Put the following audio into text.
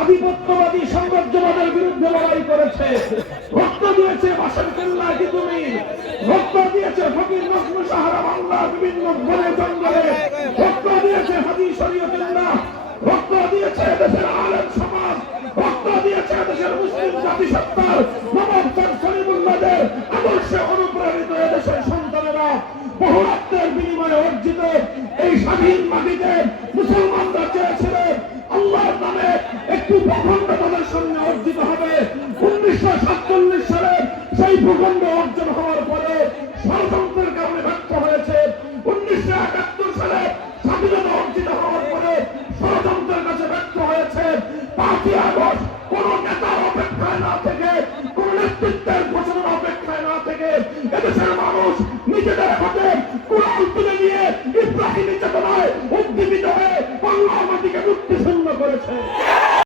আধিপত্যবাদী সাম্রাজ্যবাদের বিরুদ্ধে লড়াই করেছে, রক্ত দিয়েছে বাসার কেল্লা কি তুমি, রক্ত দিয়েছে ফকির নজরুল সাহারা বাংলার বিভিন্ন বনে জঙ্গলে, রক্ত দিয়েছে হাজি শরীয়তুল্লাহ, রক্ত দিয়েছে দেশের আলেম সমাজ, রক্ত দিয়েছে দেশের মুসলিম জাতিসত্তার নবাব স্যার সলিমুল্লাহদের আদর্শে অনুপ্রাণিত দেশের সন্তানেরা বহু রক্তের বিনিময়ে অর্জিত এই স্বাধীন মাটিতে মুসলমানরা চেয়েছিলেন আল্লাহর নামে একটি ভূখণ্ড তাদের সামনে অর্জিত হবে। 1947 সালে সেই ভূখণ্ড অর্জন হওয়ার পরে ষড়যন্ত্রের কারণে ব্যর্থ হয়েছে। 1971 সালে স্বাধীনতা অর্জিত হওয়ার পরে ষড়যন্ত্রের কাছে ব্যর্থ হয়েছে। 5ই আগস্ট